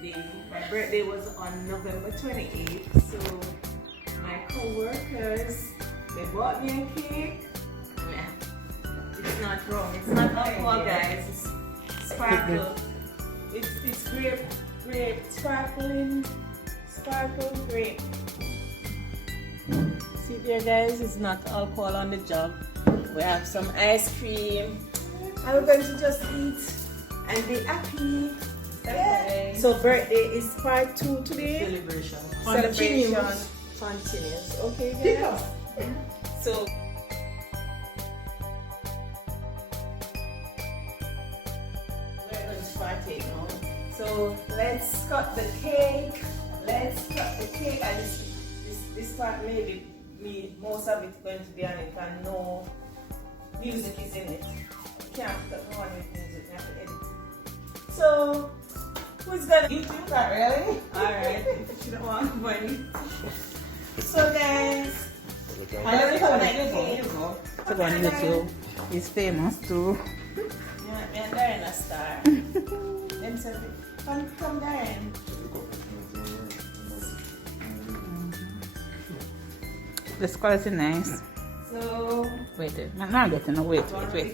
birthday. My birthday was on November 28th, so my co-workers, they bought me a cake. Yeah, it's not wrong. It's not alcohol, guys. It's sparkle. It's grape, sparkle grape. See there, guys, it's not alcohol on the jug. We have some ice cream, and we're going to just eat and be happy. Yeah. So birthday is part 2 today. Celebration continues. Okay, guys. So we're going to partake now. So let's cut the cake. And this part maybe most of it's going to be on it and no music is in it. You can't put on with music, you have to edit. So who's gonna YouTube that really? Alright, if you don't want money. So guys, It's on YouTube. He's famous too. yeah, me and Darren a star. Them said, come Darren. This quality nice. So Wait, I'm not getting no wait. cutting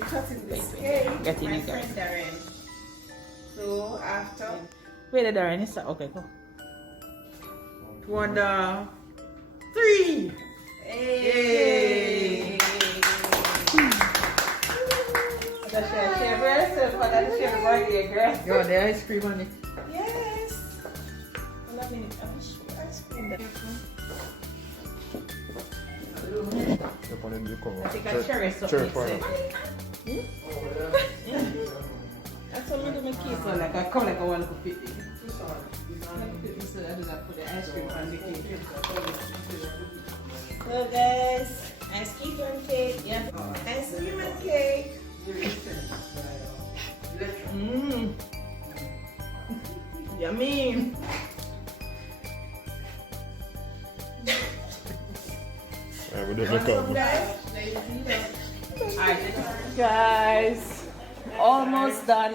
this Wait. cake, Getting my it, guys. friend Darren. So after Wait, Darren, it's okay, go. 1, 3. Hey! Yo, the ice cream on it. Yes! Well, I mean, ice cream. I think I cherry something. That's a little bit cute. So like I come like I want to put it. So I do not put the ice cream on the cake. So guys, ice cream and cake. Yeah. Ice cream and cake. Mmm. Yummy. Guys, almost done.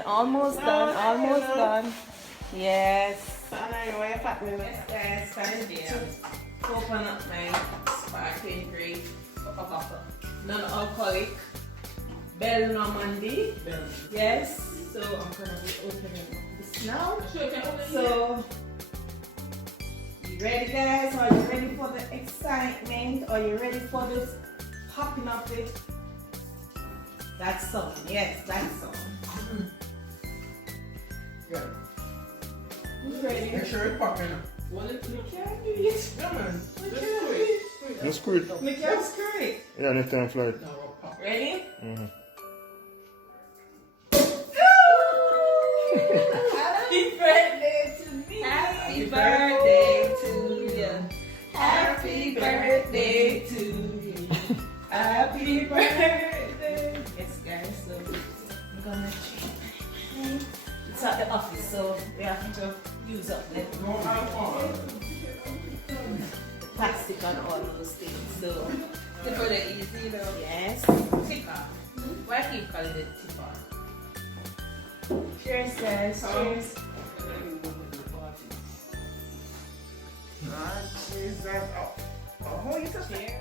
Yes. Guys, time to open up my sparkling grape non-alcoholic Belle Normandy. Yes. So I'm gonna be opening this now. So you ready, guys? Are you ready for the excitement? Are you ready for this popping of it? That song, yes, that song. Yeah. Who's ready? Make sure it's popping up. We can't do it. Come on. We can't do it. Just quit. We can't screw it. Yeah, next time flight. Ready? Happy birthday to me. Happy birthday to you. Happy birthday to you. Happy birthday. Yes, guys. So I'm gonna change. It's at the office, so we have to use up the plastic and all those things. So It's for the easy though. yes. Tipper. Why keep calling it tipper? Cheers, guys. Cheers. Jesus. Oh, you just Cheers.